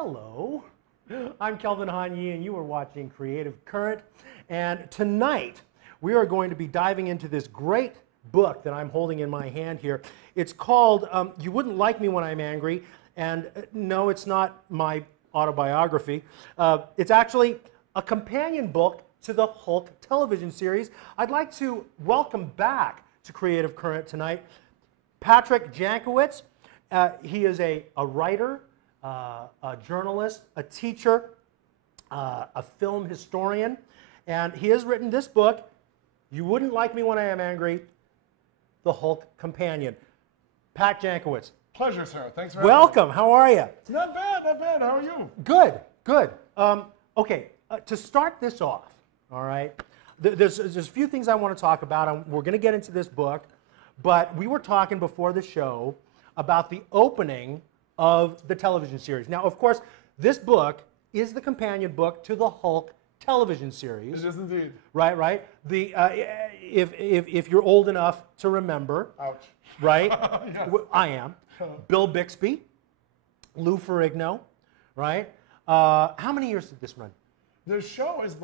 Hello, I'm Kelvin Hanyi, and you are watching Creative Current. And tonight, we are going to be diving into this great book that I'm holding in my hand here. It's called You Wouldn't Like Me When I'm Angry, and no, it's not my autobiography. It's actually a companion book to the Hulk television series. I'd like to welcome back to Creative Current tonight Pat Jankiewicz. He is a writer, a journalist, a teacher, a film historian, and he has written this book, You Wouldn't Like Me When I Am Angry, the Hulk Companion. Pat Jankiewicz. Pleasure, sir. Thanks for having me. Welcome. How are you? Not bad, not bad. How are you? Good, good. Okay, to start this off, all right, there's a few things I want to talk about. We're going to get into this book, but we were talking before the show about the opening of the television series. Now, of course, this book is the companion book to the Hulk television series. It is indeed. Right, right. The if you're old enough to remember. Ouch. Right. Yes. I am. Bill Bixby, Lou Ferrigno, right? How many years did this run? The show is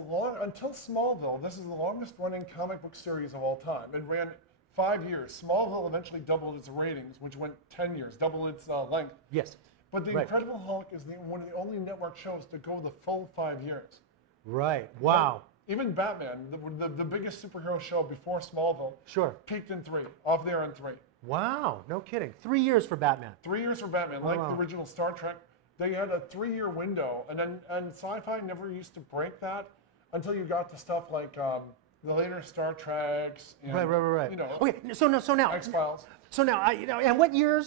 until Smallville, this is the longest running comic book series of all time. It ran 5 years. Smallville eventually doubled its ratings, which went 10 years, doubled its length. Yes. But The Incredible Hulk is one of the only network shows to go the full 5 years. Right. Wow. Even Batman, the biggest superhero show before Smallville, sure, peaked in 3, off there in 3. Wow, no kidding. 3 years for Batman. 3 years for Batman, oh, like wow. The original Star Trek. They had a 3-year window, and sci-fi never used to break that until you got to stuff like the later Star Treks. And, right. You know, okay, so now X-Files. So now, and what year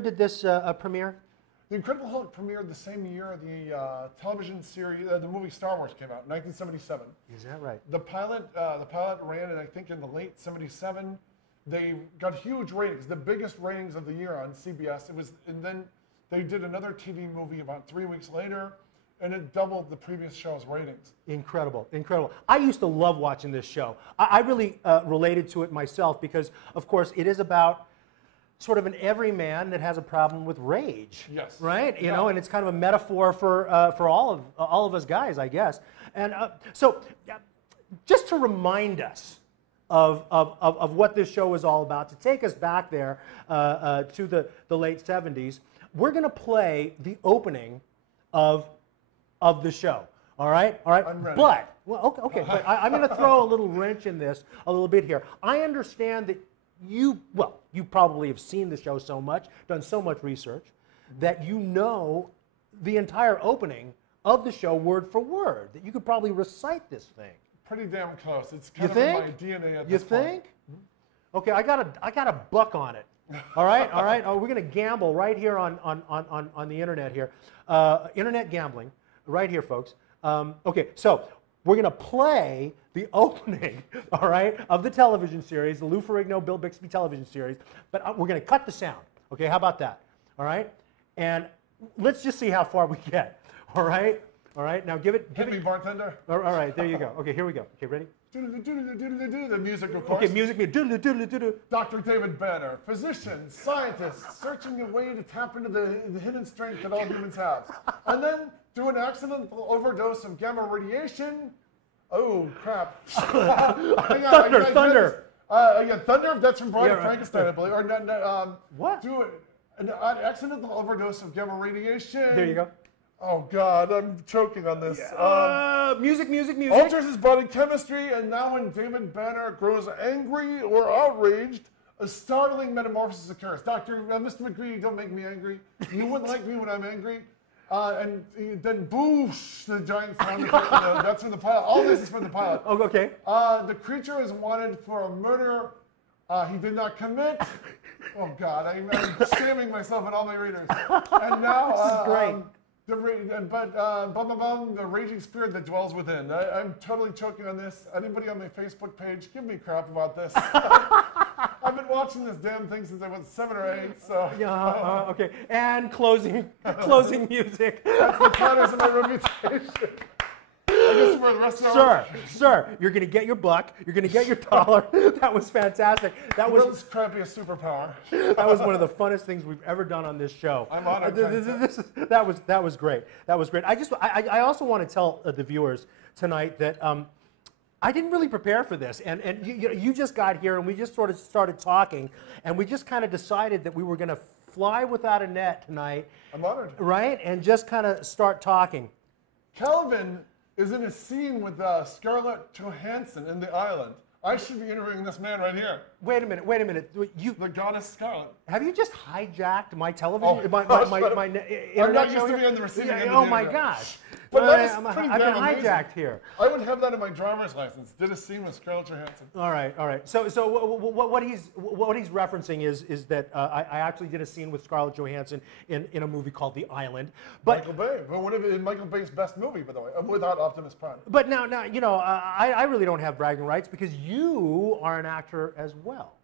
did this premiere? The Incredible Hulk premiered the same year the television series, the movie Star Wars came out, 1977. Is that right? The pilot ran, and I think in the late '77, they got huge ratings, the biggest ratings of the year on CBS. And then they did another TV movie about 3 weeks later, and it doubled the previous show's ratings. Incredible, incredible. I used to love watching this show. I really related to it myself because, of course, it is about sort of an everyman that has a problem with rage. Yes. Right? You know, and it's kind of a metaphor for all of us guys, I guess. And so, just to remind us of what this show is all about, to take us back there to the late 70s, we're going to play the opening of the show. All right? All right? I'm ready. But, well, okay, but I'm going to throw a little wrench in this a little bit here. I understand that you probably have seen the show so much, done so much research, that you know the entire opening of the show word for word, that you could probably recite this thing. Pretty damn close. It's kind of in my DNA at this point. You think? Okay, I got a buck on it. All right, all right. Oh, we're going to gamble right here on the internet here. Internet gambling, right here, folks. Okay, so we're going to play the opening, all right, of the television series, the Lou Ferrigno, Bill Bixby television series, but we're going to cut the sound. Okay, how about that? All right, and let's just see how far we get. All right, all right. Now give it. Hit me, bartender. All right, there you go. Okay, here we go. Okay, ready? The music, of course. Okay, music. Doodle. Dr. David Banner, physician, scientist, searching a way to tap into the hidden strength that all humans have. And then, through an accidental overdose of gamma radiation, oh, crap. Thunder. Thunder, that's from Bride of Frankenstein, I believe. Or, what? Through an accidental overdose of gamma radiation. There you go. Oh, God, I'm choking on this. Music. Alters his body chemistry, and now when David Banner grows angry or outraged, a startling metamorphosis occurs. Mr. McGree, don't make me angry. You wouldn't like me when I'm angry. And then boosh, the giant sound effect. That's from the pilot. All this is from the pilot. Oh, okay. The creature is wanted for a murder he did not commit. Oh, God, I'm shaming myself and all my readers. And now, this is great. the raging spirit that dwells within. I'm totally choking on this. Anybody on my Facebook page, give me crap about this. I've been watching this damn thing since I was 7 or 8. So yeah. Okay. And closing music. That's the patterns of my reputation. guess for the rest of our Sir, you're going to get your buck. You're going to get your dollar. That was fantastic. That was crappy a superpower. That was one of the funnest things we've ever done on this show. I'm honored. That was great. That was great. I also want to tell the viewers tonight that I didn't really prepare for this, and you just got here, and we just sort of started talking, and we just kind of decided that we were going to fly without a net tonight. I'm honored. Right, and just kind of start talking. Calvin is in a scene with Scarlett Johansson in The Island. I should be interviewing this man right here. Wait a minute. The goddess Scarlett. Have you just hijacked my television? Oh, my internet I'm not show used to here? be on the receiving end of the Oh my internet. gosh. But that is I've pretty been damn hijacked amazing. here. I would have that in my driver's license. Did a scene with Scarlett Johansson. All right. So what he's referencing is that I actually did a scene with Scarlett Johansson in a movie called The Island. But Michael Bay. Well, one of Michael Bay's best movie, by the way, without Optimus Prime. But now I really don't have bragging rights because you are an actor as well,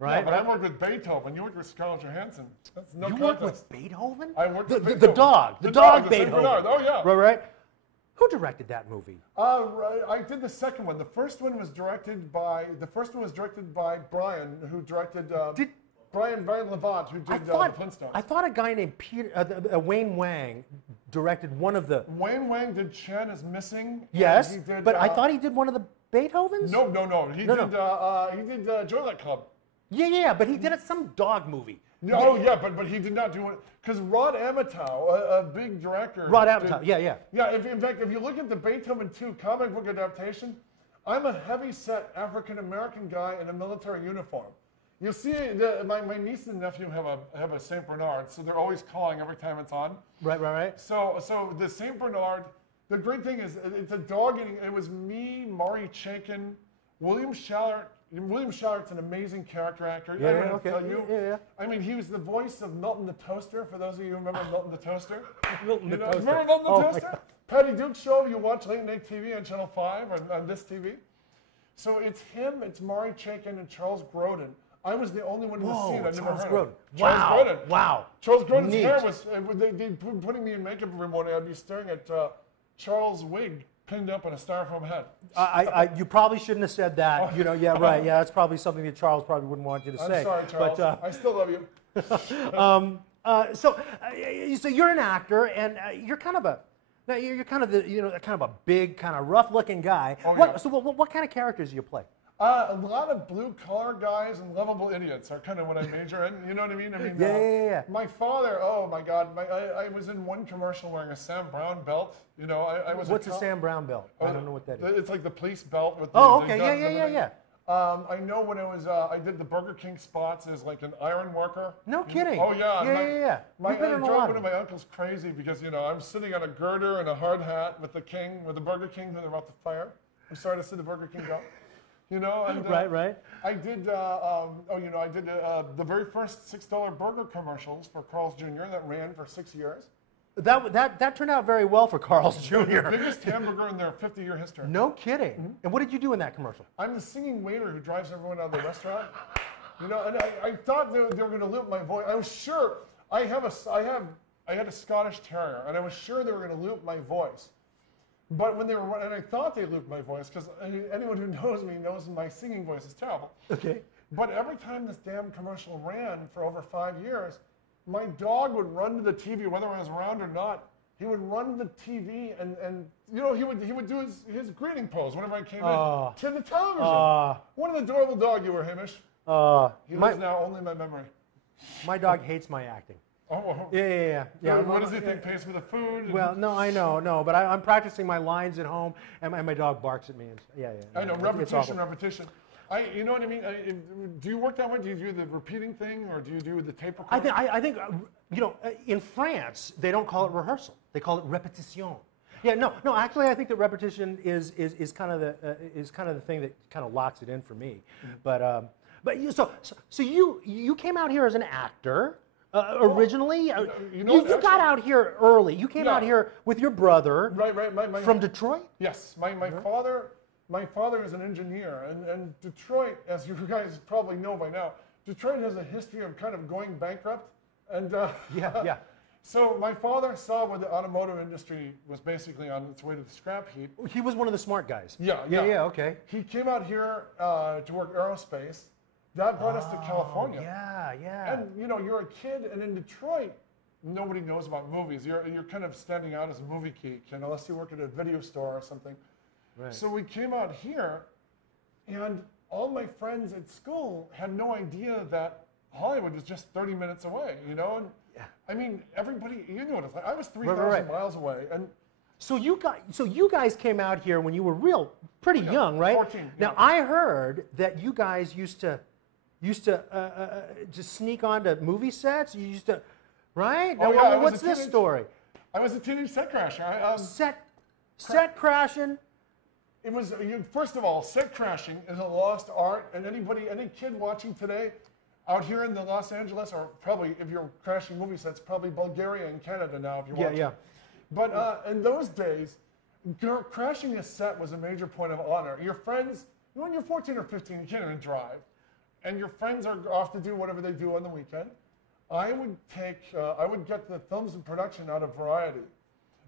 right? Yeah, but I worked with Beethoven. You worked with Scarlett Johansson. That's no You contest. worked with Beethoven? I worked with the Beethoven. dog The Beethoven. Saint Bernard. Oh yeah. Right. Who directed that movie? I did the second one. The first one was directed by Brian, who directed Brian Levant, who did The Flintstones. I thought a guy named Wayne Wang directed one of the. Wayne Wang did Chen is Missing. Yes, he did, but I thought he did one of the Beethovens. No. He did Joyride Club. Yeah, but he did some dog movie. No, but he did not do it because Rod Amatow, a big director. Rod Amatow, yeah. Yeah, in fact, if you look at the Beethoven 2 comic book adaptation, I'm a heavy-set African-American guy in a military uniform. You'll see my niece and nephew have a Saint Bernard, so they're always calling every time it's on. Right. So the Saint Bernard, the great thing is it's a dog eating. It was me, Maury Chaykin, William Shallert. William Shallert's an amazing character actor. Yeah. I mean, he was the voice of Milton the Toaster. For those of you who remember Milton the Toaster, Milton the Toaster. Remember Milton the Toaster? Patty Duke's show you watch late night TV on Channel 5 or on this TV. So it's him, it's Maury Chaykin, and Charles Grodin. I was the only one in the scene. I've never heard of. Charles Grodin. Wow. Charles Grodin's hair was. They'd putting me in makeup every morning. I'd be staring at Charles' wig pinned up on a styrofoam head. You probably shouldn't have said that. Right. Yeah, that's probably something that Charles probably wouldn't want you to say. I'm sorry, Charles. But, I still love you. So you're an actor, and you're kind of a big, kind of rough-looking guy. Oh, yeah. So what kind of characters do you play? A lot of blue-collar guys and lovable idiots are kind of what I major in. You know what I mean? Yeah. My father, oh my God, I was in one commercial wearing a Sam Brown belt. I was. What's a Sam Brown belt? I don't know what that is. It's like the police belt with the. Oh, okay, yeah. I know when it was, I did the Burger King spots as like an iron worker. No kidding. Oh yeah. Yeah. I drove one of my uncles crazy because I'm sitting on a girder and a hard hat with the Burger King that they're about to fire. I'm sorry to see the Burger King go. Right. I did, I did the very first $6 burger commercials for Carl's Jr. that ran for 6 years. That turned out very well for Carl's Jr. The biggest hamburger in their 50-year history. No kidding. Mm-hmm. And what did you do in that commercial? I'm the singing waiter who drives everyone out of the restaurant. And I thought they were going to loop my voice. I was sure. I had a Scottish Terrier, and I was sure they were going to loop my voice. But when they were running, and I thought they looped my voice, because anyone who knows me knows my singing voice is terrible. Okay. But every time this damn commercial ran for over 5 years, my dog would run to the TV, whether I was around or not. He would run to the TV, and he would do his greeting pose whenever I came in to the television. What an adorable dog you were, Hamish. He lives now only in my memory. My dog hates my acting. Oh. Yeah. What does he think? Pays for the food? Well, no, I know, but I'm practicing my lines at home, and my dog barks at me. Yeah. I know, repetition. You know what I mean? Do you work that way? Do you do the repeating thing, or do you do the tape recording? I think in France, they don't call it rehearsal. They call it répétition. Yeah, no. Actually, I think that repetition is kind of the thing that kind of locks it in for me. Mm-hmm. So you came out here as an actor. Originally, you got out here early. You came out here with your brother, right. From Detroit. Yes, my father is an engineer, and Detroit, as you guys probably know by now, Detroit has a history of kind of going bankrupt, and yeah. So my father saw where the automotive industry was basically on its way to the scrap heap. He was one of the smart guys. Yeah, okay. He came out here to work aerospace. That brought us to California. Yeah. And you know, you're a kid, and in Detroit, nobody knows about movies. You're kind of standing out as a movie geek, and unless you work at a video store or something. Right. So we came out here, and all my friends at school had no idea that Hollywood was just 30 minutes away, you know? And I mean, everybody, you know what it's like. I was 3,000 miles away. And so you guys came out here when you were pretty young, right? 14. Now, I heard that you guys used to just sneak onto movie sets. You used to, right? Now, what's this story? I was a teenage set crasher. Set crashing. It was, first of all, set crashing is a lost art, and any kid watching today out here in the Los Angeles, or probably if you're crashing movie sets, probably Bulgaria and Canada now if you're watching. Yeah. But in those days, crashing a set was a major point of honor. Your friends, when you're 14 or 15, you can't even drive, and your friends are off to do whatever they do on the weekend. I would get the films and production out of Variety.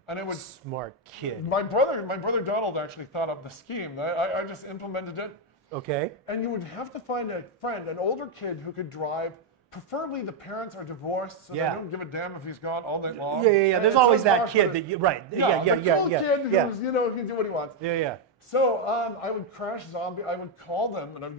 And it would, smart kid. My brother Donald actually thought of the scheme. I just implemented it. Okay. And you would have to find a friend, an older kid who could drive. Preferably the parents are divorced, so they don't give a damn if he's gone all night long. Yeah. There's always that kid that right. The cool kid who's who can do what he wants. Yeah. So I would crash zombie. I would call them, and I've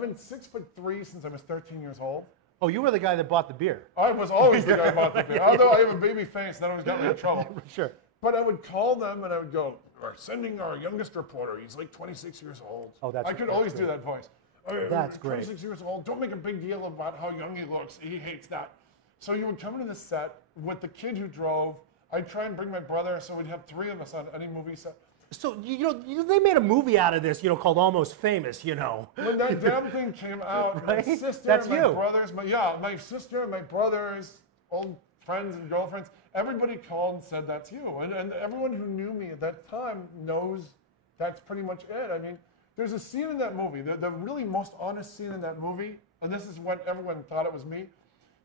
been 6'3" since I was 13 years old. Oh, you were the guy that bought the beer. I was always the guy who bought the beer. Although I have a baby face, that always got me in trouble. Sure. But I would call them and I would go, "We're sending our youngest reporter. He's like 26 years old." Oh, I could always do that voice. That's great. 26 years old. Don't make a big deal about how young he looks. He hates that. So you would come into the set with the kid who drove. I'd try and bring my brother, so we'd have 3 of us on any movie set. So, they made a movie out of this, called Almost Famous, When that damn thing came out, right? My sister That's and my brothers, my sister and my brothers, old friends and girlfriends, everybody called and said, "That's you." And everyone who knew me at that time knows that's pretty much it. I mean, there's a scene in that movie, the really most honest scene in that movie, and this is what everyone thought it was me.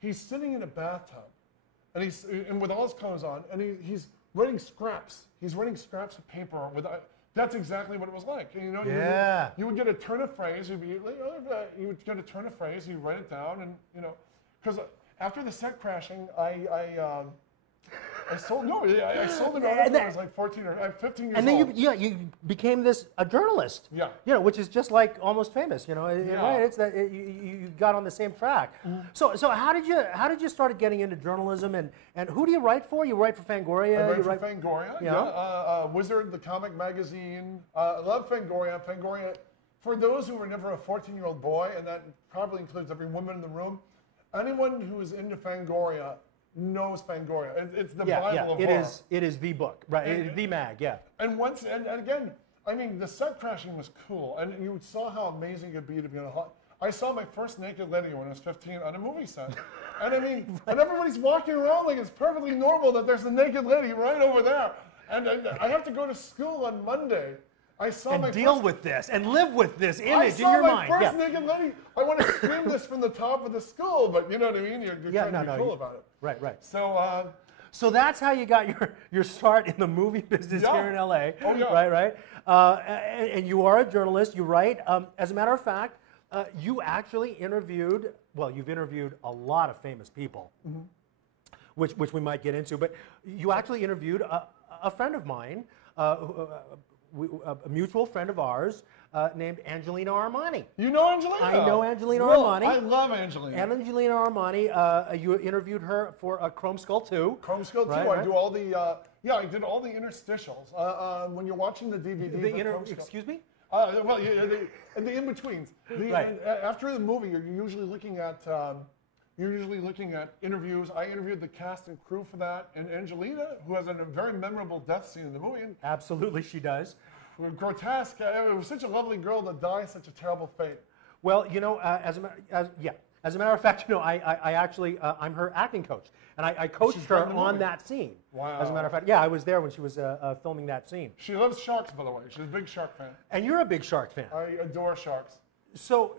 He's sitting in a bathtub, and with all his clothes on, and he's writing scraps. He's writing scraps of paper. That's exactly what it was like. You would get a turn of phrase. You would get a turn of phrase. You write it down, and because after the set crashing, I sold it when I was like 14 or 15 years old. And then you became a journalist. Yeah. Which is just like Almost Famous. Right? It's that you got on the same track. Mm-hmm. So how did you start getting into journalism, and who do you write for? You write for Fangoria. I write for Fangoria. Yeah. Wizard, the comic magazine. I love Fangoria. Fangoria, for those who were never a 14-year-old boy, and that probably includes every woman in the room. Anyone who is into Fangoria knows Fangoria. It's the Bible of horror. It is the book, right? The mag, yeah. And again, I mean, the set crashing was cool, and you saw how amazing it would be to be on a hot. I saw my first naked lady when I was 15 on a movie set, and I mean, and everybody's walking around like it's perfectly normal that there's a naked lady right over there, and I have to go to school on Monday. I saw my deal with this and live with this image in your mind. I saw my first naked lady. I want to scream this from the top of the school, but you know what I mean? You're trying to be cool about it. Right. So that's how you got your start in the movie business here in LA. Oh, yeah. Right. And you are a journalist. You write. As a matter of fact, you actually interviewed. Well, you've interviewed a lot of famous people, mm-hmm. which we might get into. But you actually interviewed a friend of mine. A mutual friend of ours named Angelina Armani. You know Angelina? I know Angelina Armani. I love Angelina. Angelina Armani, you interviewed her for Chrome Skull 2. Chrome Skull 2, right? I do all the, I did all the interstitials. When you're watching the DVD. Excuse me? The in-betweens. Right. After the movie, you're usually looking at interviews. I interviewed the cast and crew for that, and Angelina, who has a very memorable death scene in the movie. Absolutely, she does. Grotesque. It was such a lovely girl to die such a terrible fate. Well, as a matter of fact, I actually I'm her acting coach, and I coached her on that scene. Wow. As a matter of fact, I was there when she was filming that scene. She loves sharks, by the way. She's a big shark fan. And you're a big shark fan. I adore sharks. So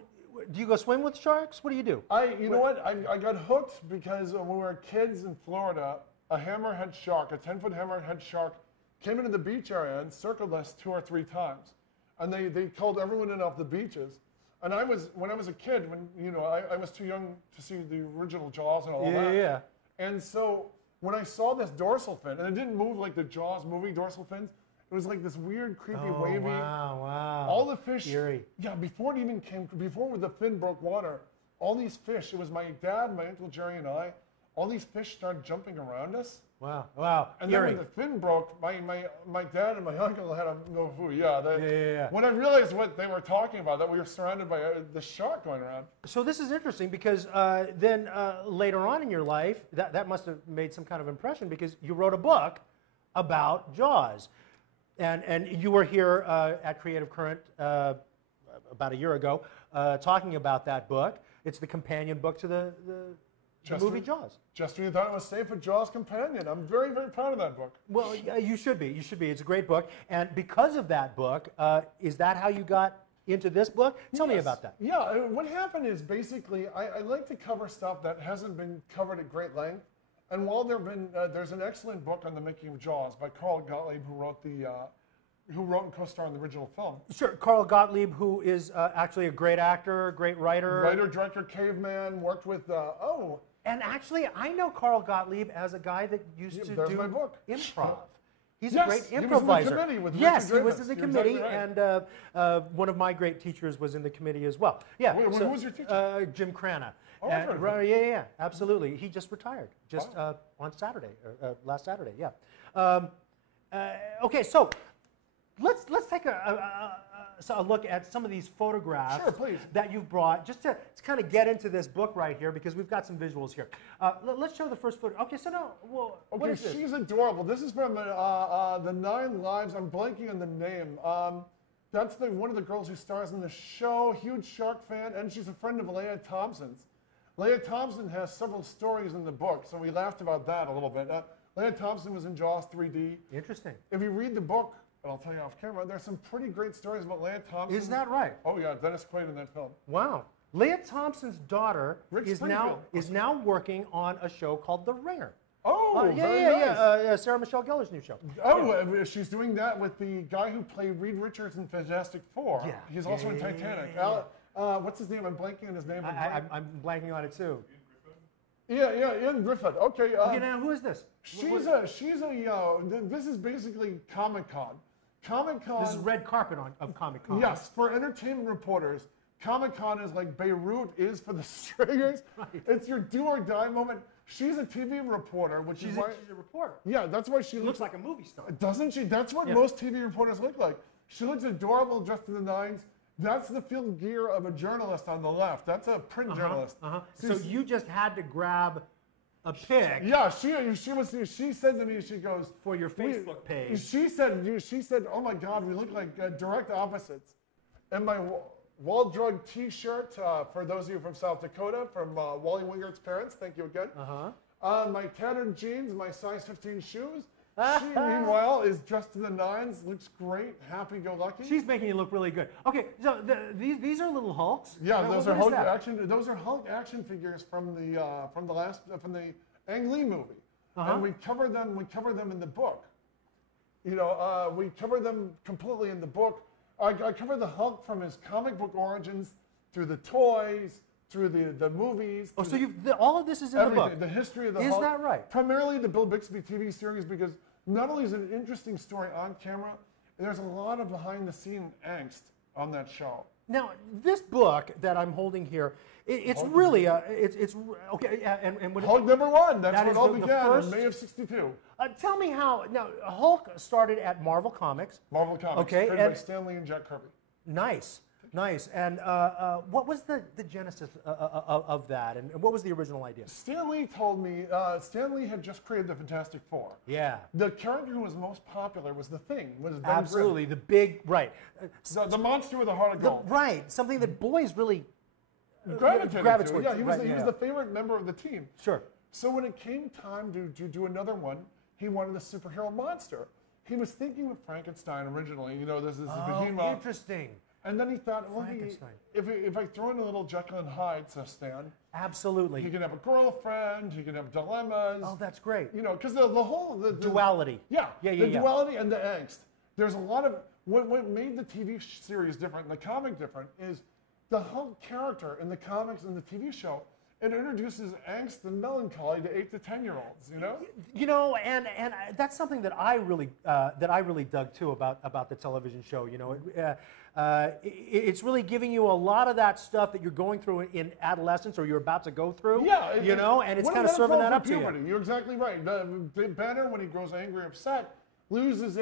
Do you go swim with sharks? What do you do? You know what? I got hooked because when we were kids in Florida, a hammerhead shark, a 10-foot hammerhead shark, came into the beach area and circled us 2 or 3 times. And they called everyone in off the beaches. And when I was a kid, I was too young to see the original Jaws and all that. Yeah. And so when I saw this dorsal fin, and it didn't move like the Jaws movie dorsal fins, it was like this weird, creepy, wavy. Wow. All the fish. Eerie. Yeah, before the fin broke water, all these fish, it was my dad, my Uncle Jerry, and I, all these fish started jumping around us. Wow. And Eerie. then when the fin broke, my dad and my uncle had a no food. Yeah. When I realized what they were talking about, that we were surrounded by the shark going around. So this is interesting because then later on in your life, that must have made some kind of impression because you wrote a book about Jaws. And you were here at Creative Current about a year ago talking about that book. It's the companion book to the movie Jaws. Just when you thought it was safe with Jaws companion. I'm very, very proud of that book. Well, you should be. You should be. It's a great book. And because of that book, is that how you got into this book? Tell me about that. Yeah, what happened is basically I like to cover stuff that hasn't been covered at great length. And while there's an excellent book on the making of Jaws by Carl Gottlieb, who wrote and co-starred in the original film. Sure, Carl Gottlieb, who is actually a great actor, great writer. Writer, director, caveman, worked with, And actually, I know Carl Gottlieb as a guy that used to do my book. improv. He's Yes, a great he was in the improviser. committee with Yes, Richard he was Dreyfuss. in the You're committee, exactly right. and one of my great teachers was in the committee as well. Yeah. Who was your teacher? Jim Crana. Oh, I've heard of him. Yeah, absolutely. He just retired, on Saturday, last Saturday. Yeah. Okay, so let's take a look at some of these photographs Sure, please. that you've brought, just to kind of get into this book right here, because we've got some visuals here. Let's show the first photo. Okay, so now, well, what is this? She's adorable. This is from the 9 Lives. I'm blanking on the name. That's one of the girls who stars in the show. Huge shark fan, and she's a friend of Leah Thompson's. Leah Thompson has several stories in the book, so we laughed about that a little bit. Leah Thompson was in Jaws 3D. Interesting. If you read the book, and I'll tell you off camera, there's some pretty great stories about Leah Thompson. Is that right? Oh yeah, Dennis Quaid in that film. Wow. Leah Thompson's daughter Rick is Springfield. now working on a show called The Ringer. Oh, very nice. Sarah Michelle Gellar's new show. Oh, she's doing that with the guy who played Reed Richards in Fantastic Four. Yeah. He's also in Titanic. What's his name? I'm blanking on his name. I'm blanking on it too. Yeah, Ian Griffith. Okay. Okay, now who is this? This is basically Comic-Con. Comic-Con. This is red carpet of Comic-Con. Yes, for entertainment reporters, Comic-Con is like Beirut is for the stringers. Right. It's your do or die moment. She's a TV reporter, which She's is why. a reporter. Yeah, that's why she Looks like a movie star. Doesn't she? That's what most TV reporters look like. She looks adorable, dressed to the nines. That's the field gear of a journalist on the left. That's a print journalist. So you just had to grab a pic. Yeah, she said to me, she goes, for your Facebook page. She said, oh my God, we look like direct opposites. And my Wall Drug T-shirt, for those of you from South Dakota, from Wally Wingert's parents, thank you again. My tattered jeans, my size 15 shoes. She, meanwhile, is dressed to the nines, looks great, happy-go-lucky. She's making you look really good. Okay, so these are little Hulks. Yeah, those are Hulk action. Those are Hulk action figures from the Ang Lee movie, and we cover them in the book. We cover them completely in the book. I cover the Hulk from his comic book origins through the toys, through the movies. Oh, so all of this is in the book. The history of the Hulk. Is that right? Primarily the Bill Bixby TV series, because not only is it an interesting story on camera, there's a lot of behind-the-scene angst on that show. Now, this book that I'm holding here, it's really it's okay. And when Hulk #1. That's that what is all the began first, in May of '62. Tell me how. Now, Hulk started at Marvel Comics. Marvel Comics. Okay, Created by Stan Lee and Jack Kirby. Nice. And what was the genesis of that, and what was the original idea? Stan Lee told me, Stan Lee had just created the Fantastic Four. Yeah. The character who was most popular was the Thing. Was Ben Absolutely, Grimm. the big, right. The monster with a heart of gold. Right, something that boys really gravitated to. Yeah, he was, right, he was the favorite member of the team. Sure. So when it came time to do another one, he wanted a superhero monster. He was thinking of Frankenstein originally. This is Interesting. And then he thought, well, Frankenstein. if I throw in a little Jekyll and Hyde, says Stan, Absolutely. he can have a girlfriend, he can have dilemmas. Oh, that's great. You know, because the whole Duality. Yeah, Yeah, the duality and the angst. There's a lot of what made the TV series different and the comic different is the Hulk character in the comics and the TV show. It introduces angst and melancholy to 8 to 10-year-olds. You know. You know, and that's something that I really dug too about the television show. You know, it's really giving you a lot of that stuff that you're going through in adolescence or you're about to go through. Yeah, you know, and it's kind of serving that up to you. You're exactly right. The Banner, when he grows angry, or upset, loses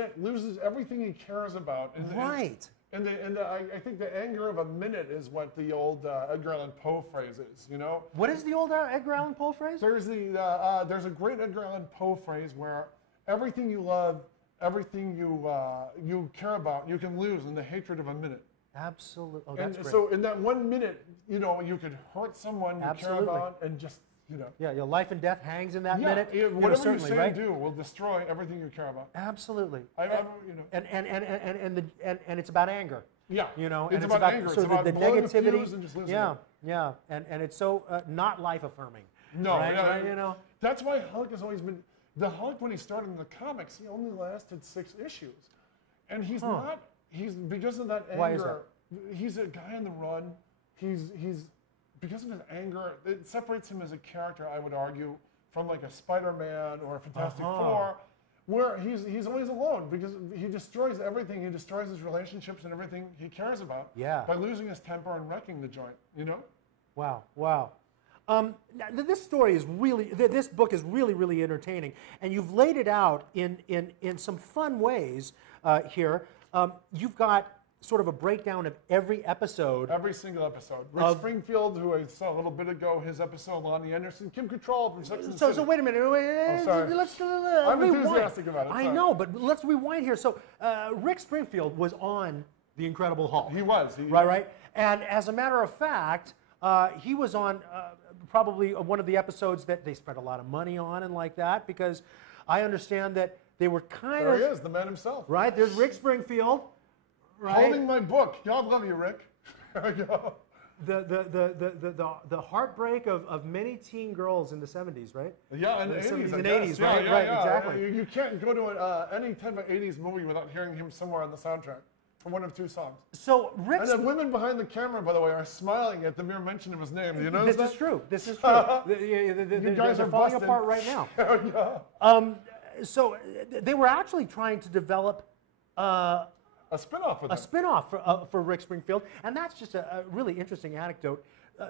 everything he cares about. Right. And I think the anger of a minute is what the old Edgar Allan Poe phrase is, you know? What is the old Edgar Allan Poe phrase? There's a great Edgar Allan Poe phrase where everything you love, everything you care about, you can lose in the hatred of a minute. Absolutely. Oh, that's great. So in that 1 minute, you know, you could hurt someone you care about and just, you know. Yeah, your life and death hangs in that minute. Whatever you say and do will destroy everything you care about. Absolutely. You know. And it's about anger. Yeah. You know, it's and about anger. So it's about the blowing negativity. The fuse and just losing it. Yeah, and it's so not life affirming. No, right? yeah, Right, you know. That's why Hulk has always been the Hulk. When he started in the comics, he only lasted 6 issues, and he's not. He's because of that anger. Why is that? He's a guy on the run. He's because of his anger. It separates him as a character, I would argue, from like a Spider-Man or a Fantastic Four, where he's always alone because he destroys everything. He destroys his relationships and everything he cares about. Yeah. By losing his temper and wrecking the joint. You know. Wow. This story is really, this book is really entertaining, and you've laid it out in some fun ways here. You've got sort of a breakdown of every episode. Every single episode. Rick Springfield, who I saw a little bit ago, his episode, Lonnie Anderson, Kim Cattrall from Sex and the City. So wait a minute. Sorry. Let's I'm rewind. enthusiastic about it. I know, but let's rewind here. So Rick Springfield was on The Incredible Hulk. He was. Right. And as a matter of fact, he was on probably one of the episodes that they spent a lot of money on and like that, because I understand that they were kind of... There he is, the man himself. Right, there's Rick Springfield. Right? Holding my book. God love you, Rick. There we go. The heartbreak of many teen girls in the 70s, right? Yeah, in the 80s. In the 80s, right? Right, exactly. You can't go to any type of 80s movie without hearing him somewhere on the soundtrack. For one of 2 songs. So Rick... And the women behind the camera, by the way, are smiling at the mere mention of his name. Do you know this that? is true. This is true. You guys are falling apart right now. So they were actually trying to develop a spin-off with a spin-off for Rick Springfield, and that's just a really interesting anecdote.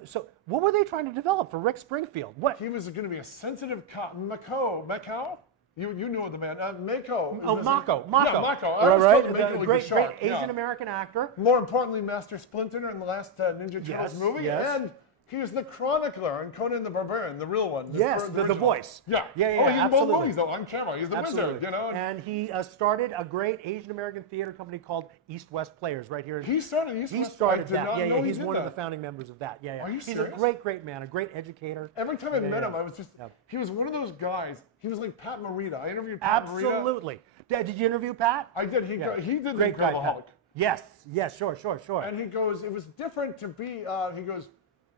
So what were they trying to develop for Rick Springfield? What? He was going to be a sensitive cop. Macau? You know the man. Mako. Oh, Mako. Yeah, Mako. Right. The great Asian American actor. More importantly, Master Splinter in the last Ninja Turtles movie. Yes. And he was the chronicler in Conan the Barbarian, the real one. The voice. Yeah. Yeah, oh, he's in both absolutely. movies, though, on camera. He's the wizard, you know. And he started a great Asian American theater company called East West Players right here. He started East West. He started that. Yeah. He's one of the founding members of that. Yeah. Are you He's serious? a great man, a great educator. Every time I met him, I was just, he was one of those guys. He was like Pat Morita. I interviewed Pat Morita. Absolutely. Did you interview Pat? I did. He did the Great Incredible guy, Pat. Hulk. Yes, sure. And he goes, it was different to be,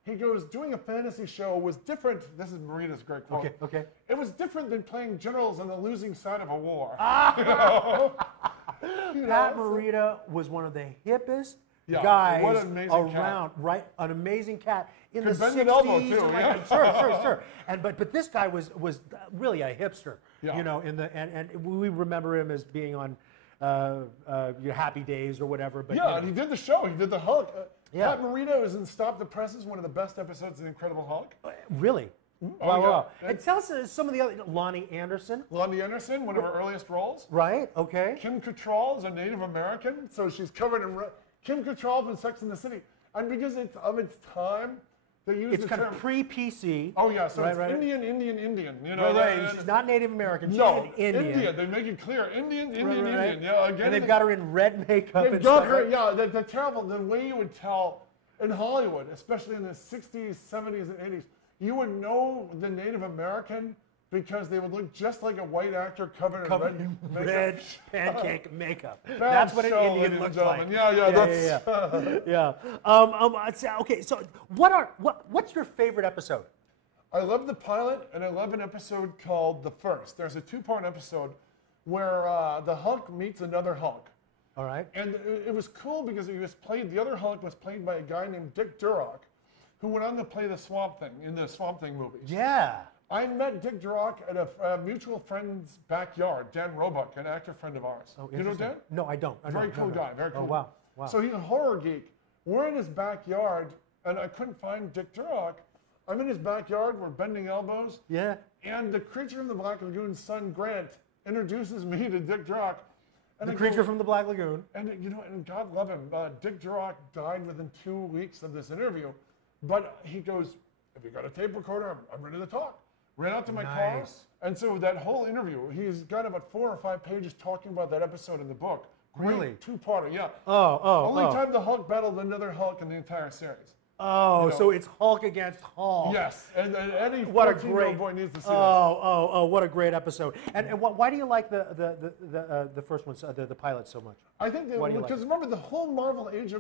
he goes, doing a fantasy show was different. This is Morita's great quote. Okay. It was different than playing generals on the losing side of a war. Pat Morita was one of the hippest guys what an amazing around. Cat. Right, an amazing cat in the 60s. Bend an elbow too. Sure. And but this guy was really a hipster. Yeah. You know, and we remember him as being on your Happy Days or whatever. But and he did the show. He did the Hulk. Yeah. Pat Morita is in Stop the Presses, one of the best episodes of The Incredible Hulk. Really? Wow. And tell us some of the other. Lonnie Anderson, one of her earliest roles. Right. Okay. Kim Cattrall is a Native American, so she's covered in Kim Cattrall from Sex and the City, and because it's of its time, they use the term. It's kind of pre-PC. Oh yeah, so it's right. Indian. You know, right. She's not Native American. She's Indian. Indian. They make it clear. Indian. Right. Yeah, again. And they've got her in red makeup. They've got her. Yeah, the terrible. The way you would tell in Hollywood, especially in the 60s, 70s, and 80s, you would know the Native American because they would look just like a white actor covered in red pancake makeup. Bad That's what an show, Indian ladies looks and like. gentlemen. That's Yeah. Okay, so what's your favorite episode? I love the pilot, and I love an episode called The First. There's a 2-part episode where the Hulk meets another Hulk. All right. And it was cool because the other Hulk was played by a guy named Dick Durock, who went on to play the Swamp Thing in the Swamp Thing movies. Yeah. I met Dick Durock at a mutual friend's backyard, Dan Roebuck, an actor friend of ours. Oh, you know Dan? No, I don't. Very cool guy, very cool. Oh, wow. Wow. So he's a horror geek. We're in his backyard, and I couldn't find Dick Durock. I'm in his backyard, we're bending elbows. Yeah. And the creature from the Black Lagoon's son, Grant, introduces me to Dick Durock. And The creature from the Black Lagoon. And and God love him, Dick Durock died within 2 weeks of this interview. But he goes, "Have you got a tape recorder? I'm ready to talk." Ran out to my car. And so that whole interview, he's got about 4 or 5 pages talking about that episode in the book. Really? 2-parter, yeah. Only time the Hulk battled another Hulk in the entire series. So it's Hulk against Hulk. Yes, and any What a 14-year-old boy needs to see this. What a great episode. And why do you like the first one, the pilot, so much? I think because remember the whole Marvel age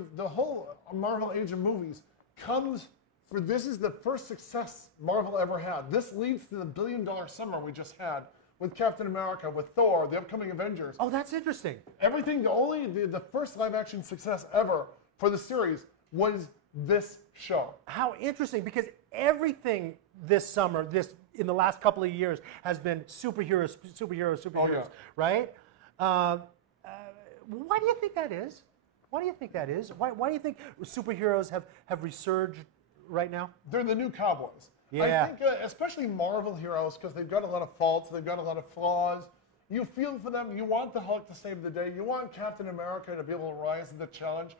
of movies comes for this is the first success Marvel ever had. This leads to the $1 billion summer we just had with Captain America, with Thor, the upcoming Avengers. Oh, that's interesting. Everything, the first live-action success ever for the series was this show. How interesting, because everything this summer, in the last couple of years, has been superheroes, right? Why do you think that is? Why do you think that is? Why do you think superheroes have resurged right now? They're the new cowboys. Yeah. I think especially Marvel heroes, because they've got a lot of faults, they've got a lot of flaws. You feel for them. You want the Hulk to save the day. You want Captain America to be able to rise to the challenge.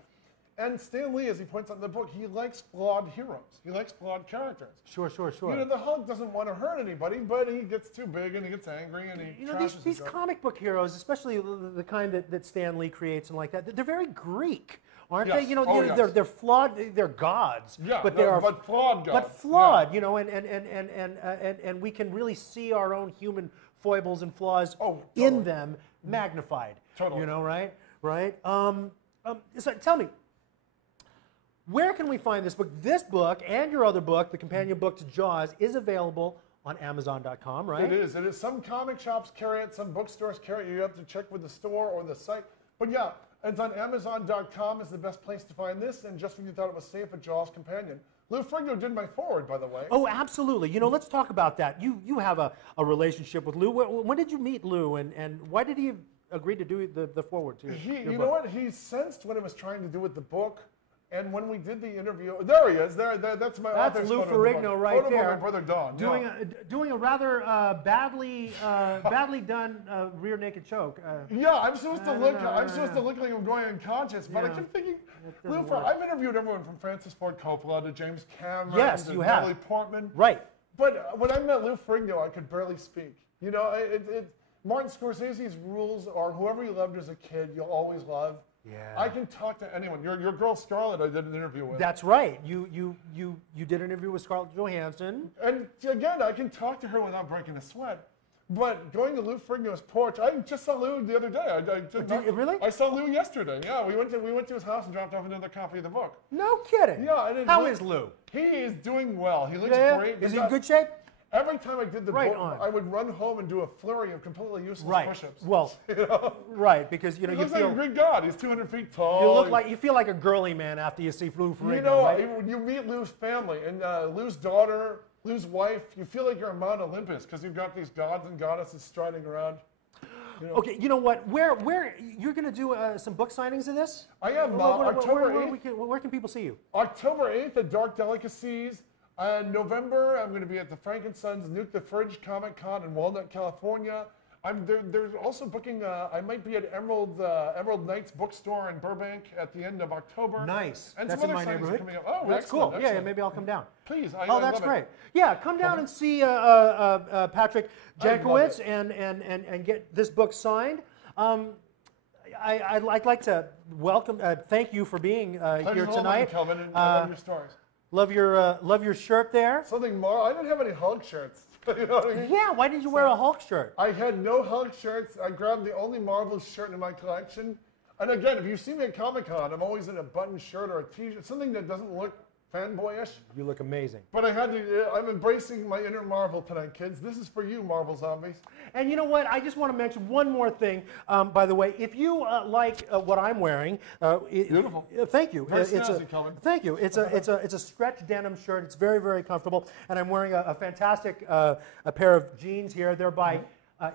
And Stan Lee, as he points out in the book, he likes flawed heroes. He likes flawed characters. Sure. The Hulk doesn't want to hurt anybody, but he gets too big and he gets angry and he trashes these comic book heroes, especially the kind that Stan Lee creates and like that, they're very Greek, aren't they? Yes. They're flawed. They're gods. Yeah, but but flawed gods. But flawed, and we can really see our own human foibles and flaws in them magnified. Totally. Right? So tell me, where can we find this book? This book and your other book, the companion book to Jaws, is available on Amazon.com, right? It is. Some comic shops carry it, some bookstores carry it. You have to check with the store or the site. But yeah, it's on Amazon.com is the best place to find this. And just when you thought it was safe, a Jaws companion. Lou Ferrigno did my foreword, by the way. Oh, absolutely. Let's talk about that. You have a relationship with Lou. When did you meet Lou, and why did he agree to do the foreword to your book? You know what? He sensed what I was trying to do with the book. And when we did the interview, there he is. That's my author's That's Lou photo Ferrigno right photo there. Of my brother Don. Doing a rather badly done rear naked choke. I'm supposed to look like I'm going unconscious, but I kept thinking, I've interviewed everyone from Francis Ford Coppola to James Cameron to Natalie Portman. Right. But when I met Lou Ferrigno, I could barely speak. Martin Scorsese's rules are whoever you loved as a kid, you'll always love. Yeah. I can talk to anyone. Your girl Scarlett, I did an interview with. That's right. You did an interview with Scarlett Johansson. And again, I can talk to her without breaking a sweat. But going to Lou Ferrigno's porch, I just saw Lou the other day. Really? I saw Lou yesterday. Yeah, we went to his house and dropped off another copy of the book. No kidding. Yeah. How is Lou? He is doing well. He looks great. Is he in good shape? Every time I did the book, I would run home and do a flurry of completely useless push-ups. Well, right, because he looks like a Greek god. He's 200 feet tall. You feel like a girly man after you see Lou Ferrigno, right? When you meet Lou's family and Lou's daughter, Lou's wife, you feel like you're on Mount Olympus because you've got these gods and goddesses striding around. Okay, you know what? Where you're going to do some book signings of this? I am. October 8th. Where can people see you? October 8th at Dark Delicacies. November, I'm going to be at the Frankensons Nuke the Fridge Comic Con in Walnut, California. They're also booking. I might be at Emerald Knights Bookstore in Burbank at the end of October. Nice. And that's some in other my signings neighborhood. Coming up. Oh, that's excellent, cool. excellent. Yeah, maybe I'll come down. Please. I that's great. It. Yeah, come down and see Patrick Jankiewicz and get this book signed. I'd like to welcome, thank you for being here tonight. Kelvin, and I love your stories. Love your shirt there. Something more. I don't have any Hulk shirts. You know what I mean? Yeah, why did you wear a Hulk shirt? I had no Hulk shirts. I grabbed the only Marvel shirt in my collection. And again, if you see me at Comic-Con, I'm always in a button shirt or a t-shirt, something that doesn't look fanboyish. You look amazing. But I had to, I'm embracing my inner Marvel tonight, kids. This is for you, Marvel Zombies. And you know what? I just want to mention one more thing, by the way. If you like what I'm wearing, Beautiful. Thank you. Very snazzy, Kelvin. Thank you. It's a stretch denim shirt. It's very, very comfortable, and I'm wearing a fantastic a pair of jeans here. They're by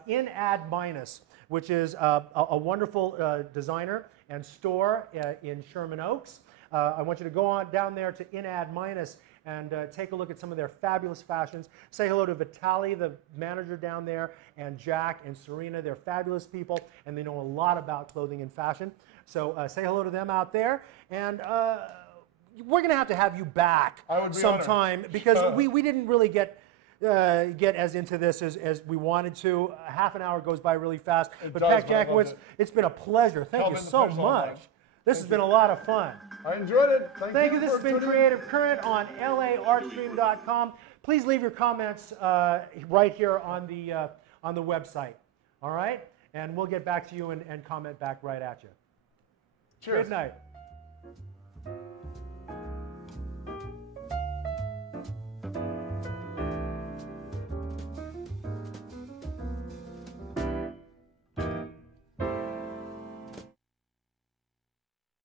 In-Ad Minus, which is a wonderful designer and store in Sherman Oaks. I want you to go on down there to In-Ad Minus and take a look at some of their fabulous fashions. Say hello to Vitaly, the manager down there, and Jack and Serena. They're fabulous people, and they know a lot about clothing and fashion. So say hello to them out there. And we're going to have you back sometime because we didn't really get as into this as we wanted to. Half an hour goes by really fast. But Pat Jankiewicz, it's been a pleasure. Thank you so much. This has been a lot of fun. I enjoyed it. Thank you. This has been Creative Current on LAartstream.com. Please leave your comments right here on the website. All right? And we'll get back to you and comment back right at you. Cheers. Good night.